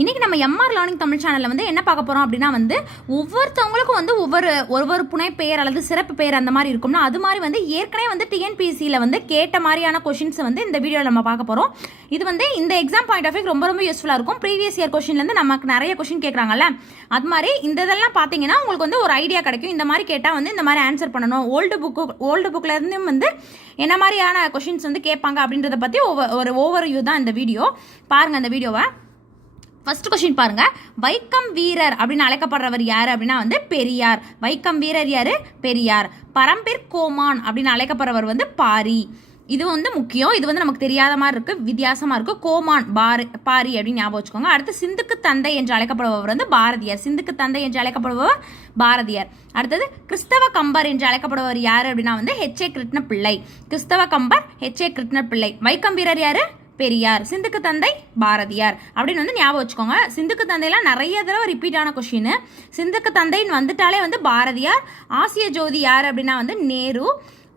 இன்றைக்கி நம்ம MR learning Tamil சேனலில் வந்து என்ன பார்க்க போகிறோம் அப்படின்னா வந்து ஒவ்வொருத்தவங்களுக்கும் வந்து ஒவ்வொரு புனை பெயர் அல்லது சிறப்பு பெயர் அந்த மாதிரி இருக்கும்னா அது மாதிரி வந்து ஏற்கனவே வந்து டிஎன்பிசியில் வந்து கேட்ட மாதிரியான கொஷின்ஸ் வந்து இந்த வீடியோவில் நம்ம பார்க்க போகிறோம். இது வந்து இந்த எக்ஸாம் பாயிண்ட் ஆஃப் வியூ ரொம்ப யூஸ்ஃபுல்லாக இருக்கும். ப்ரீவியஸ் இயர் கொஷின்லேருந்து நமக்கு நிறைய கொஷின் கேட்குறாங்கல்ல, அது மாதிரி இந்த இதெல்லாம் பார்த்தீங்கன்னா உங்களுக்கு வந்து ஒரு ஐடியா கிடைக்கும். இந்த மாதிரி கேட்டால் வந்து இந்த மாதிரி ஆன்சர் பண்ணணும். ஓல்டு புக்லேருந்தும் வந்து என்ன மாதிரியான கொஷின்ஸ் வந்து கேட்பாங்க அப்படின்றத பற்றி ஒரு ஓவர்வியூ தான் இந்த வீடியோ. பாருங்கள் அந்த வீடியோவை. ஃபர்ஸ்ட் கொஸ்டின் பாருங்க. வைக்கம் வீரர் அப்படின்னு அழைக்கப்படுறவர் யாரு அப்படின்னா வந்து பெரியார். வைக்கம் வீரர் யாரு? பெரியார். பரம்பிற் கோமான் அப்படின்னு அழைக்கப்படுறவர் வந்து பாரி. இது வந்து முக்கியம். இது வந்து நமக்கு தெரியாத மாதிரி இருக்கு, வித்தியாசமா இருக்கு. கோமான் பாரி அப்படின்னு ஞாபகம் வச்சுக்கோங்க. அடுத்து சிந்துக்கு தந்தை என்று அழைக்கப்படுபவர் வந்து பாரதியார். சிந்துக்கு தந்தை என்று அழைக்கப்படுபவர் பாரதியார். அடுத்தது கிறிஸ்தவ கம்பர் என்று அழைக்கப்படுபவர் யாரு அப்படின்னா வந்து ஹெச் ஏ கிருஷ்ண பிள்ளை. கிறிஸ்தவ கம்பர் ஹெச் ஏ கிருஷ்ண பிள்ளை. வைக்கம் வீரர் யாரு? பெரியார். சிந்துக்கு தந்தை பாரதியார் அப்படின்னு வந்து ஞாபகம் வச்சுக்கோங்க. சிந்துக்கு தந்தையெல்லாம் நிறைய தடவை ரிப்பீட் ஆன கொஸ்டின். சிந்துக்கு தந்தைன்னு வந்துட்டாலே வந்து பாரதியார். ஆசிய ஜோதி யார் அப்படின்னா வந்து நேரு.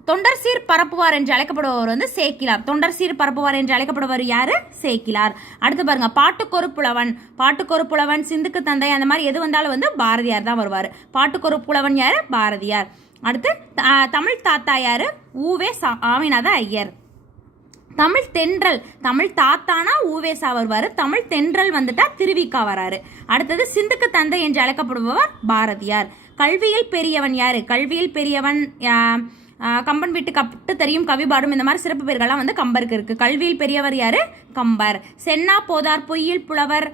தொண்டர் சீர் பரப்புவார் என்று அழைக்கப்படுபவர் வந்து சேக்கிலார். தொண்டர் சீர் பரப்புவார் என்று அழைக்கப்படுபவர் யாரு? சேக்கிலார். அடுத்து பாருங்க, பாட்டுக்கொரு புலவன். பாட்டுக்கொரு புலவன், சிந்துக்கு தந்தை, அந்த மாதிரி எது வந்தாலும் வந்து பாரதியார் தான் வருவார். பாட்டுக்கொரு புலவன் யாரு? பாரதியார். அடுத்து தமிழ் தாத்தா யாரு? ஊவே சாமிநாத ஐயர். தமிழ் தென்றல், தமிழ் தாத்தானா ஊவேசா வருவார். தமிழ் தென்றல் வந்துட்டா திருவிக்கா வராரு. அடுத்தது சிந்துக்கு தந்தை என்று அழைக்கப்படுபவர் பாரதியார். கல்வியில் பெரியவன் யாரு? கல்வியில் பெரியவன் கம்பன் வீட்டு கட்டு தெரியும் கவி பாடும், இந்த மாதிரி சிறப்பு பெயர்கள்லாம் வந்து கம்பருக்கு இருக்கு. கல்வியில் பெரியவர் யாரு? கம்பர். சென்னா போதார், பொய்யில் புலவர்,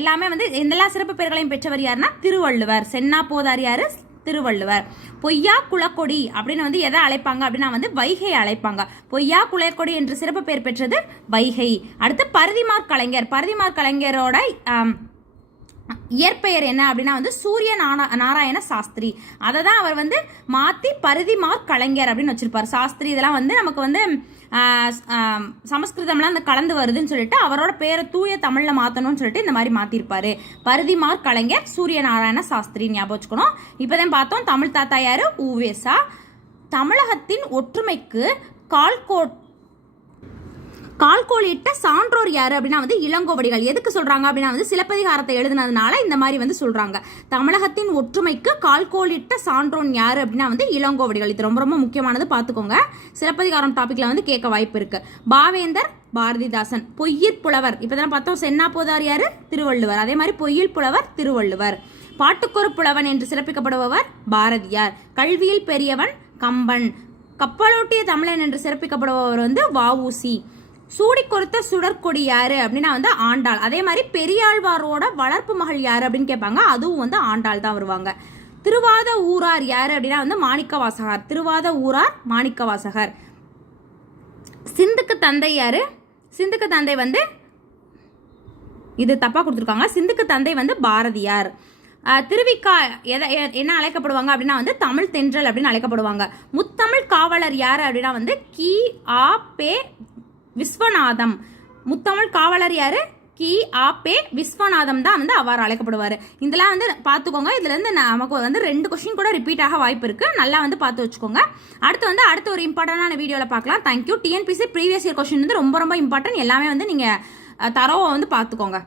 எல்லாமே வந்து எல்லா சிறப்பு பெயர்களையும் பெற்றவர் யாருன்னா திருவள்ளுவர். சென்னா போதார் யாரு? திருவள்ளுவர். பொய்யா குலக்கொடி அப்படின்னு வந்து எதை அழைப்பாங்க அப்படின்னா வந்து வைகை அழைப்பாங்க. பொய்யா குலக்கொடி என்று சிறப்பு பெயர் பெற்றது வைகை. அடுத்து பரிதிமார் கலைஞர். பரிதிமார் கலைஞரோட இயற்பெயர் என்ன அப்படின்னா வந்து சூரிய நாராயண சாஸ்திரி. அதை தான் அவர் வந்து மாற்றி பரிதிமார் கலைஞர் அப்படின்னு வச்சிருப்பார். சாஸ்திரி இதெல்லாம் வந்து நமக்கு வந்து சமஸ்கிருதம்லாம் அந்த கலந்து வருதுன்னு சொல்லிட்டு அவரோட பேரை தூய தமிழ்ல மாற்றணும்னு சொல்லிட்டு இந்த மாதிரி மாற்றிருப்பாரு. பரிதிமார் கலைஞர், சூரிய நாராயண சாஸ்திரி ஞாபகம் வச்சுக்கணும். இப்போதான் பார்த்தோம் தமிழ் தாத்தா யாரு? ஊவேசா. தமிழகத்தின் ஒற்றுமைக்கு கால்கோளிட்ட சான்றோர் யாரு அப்படின்னா வந்து இளங்கோவடிகள். எதுக்கு சொல்றாங்க அப்படின்னா வந்து சிலப்பதிகாரத்தை எழுதுனதுனால இந்த மாதிரி வந்து சொல்றாங்க. தமிழகத்தின் ஒற்றுமைக்கு கால்கோளிட்ட சான்றோன் யாரு அப்படின்னா வந்து இளங்கோவடிகள். இது ரொம்ப முக்கியமானது, பார்த்துக்கோங்க. சிலப்பதிகாரம் டாபிக்ல வந்து கேட்க வாய்ப்பு இருக்கு. பாவேந்தர், பாரதிதாசன். பொய்யிற் புலவர், இப்பதான் பார்த்தோம். சென்னா போதார் யாரு? திருவள்ளுவர். அதே மாதிரி பொய்யில் புலவர் திருவள்ளுவர். பாட்டுக்கொரு புலவன் என்று சிறப்பிக்கப்படுபவர் பாரதியார். கல்வியில் பெரியவன் கம்பன். கப்பலோட்டிய தமிழன் என்று சிறப்பிக்கப்படுபவர் வந்து வஉசி. சூடி கொடுத்த சுடற்கொடி யாரு அப்படின்னா வந்து ஆண்டாள். அதே மாதிரி பெரியாழ்வாரோட வளர்ப்பு மகள் யாரு அப்படின்னு கேட்பாங்க, அதுவும் வந்து ஆண்டாள் தான் வருவாங்க. திருவாத ஊரார் யாரு அப்படின்னா வந்து மாணிக்கவாசகர். திருவாத ஊரார் மாணிக்கவாசகர். சிந்துக்கு தந்தை யாரு? சிந்துக்கு தந்தை வந்து இது தப்பா கொடுத்துருக்காங்க. சிந்துக்கு தந்தை வந்து பாரதியார். திருவிக்கா என்ன அழைக்கப்படுவாங்க அப்படின்னா வந்து தமிழ் தென்றல் அப்படின்னு அழைக்கப்படுவாங்க. முத்தமிழ் காவலர் யாரு அப்படின்னா வந்து கி ஆ பே விஸ்வநாதம். முத்தமிழ் காவலர் யாரு? கி ஆ பே விஸ்வநாதம் தான் வந்து அவ்வாறு அழைக்கப்படுவார். இதெல்லாம் வந்து பார்த்துக்கோங்க. இதுல இருந்து நமக்கு வந்து 2 கொஸ்டின் கூட ரிப்பீட் ஆக வாய்ப்பு இருக்கு. நல்லா வந்து பார்த்து வச்சுக்கோங்க. அடுத்து ஒரு இம்பார்ட்டன்டான வீடியோவில் பார்க்கலாம். Thank you. TNPSC previous year question வந்து ரொம்ப இம்பார்ட்டன்ட். எல்லாமே வந்து நீங்க தரவா வந்து பார்த்துக்கோங்க.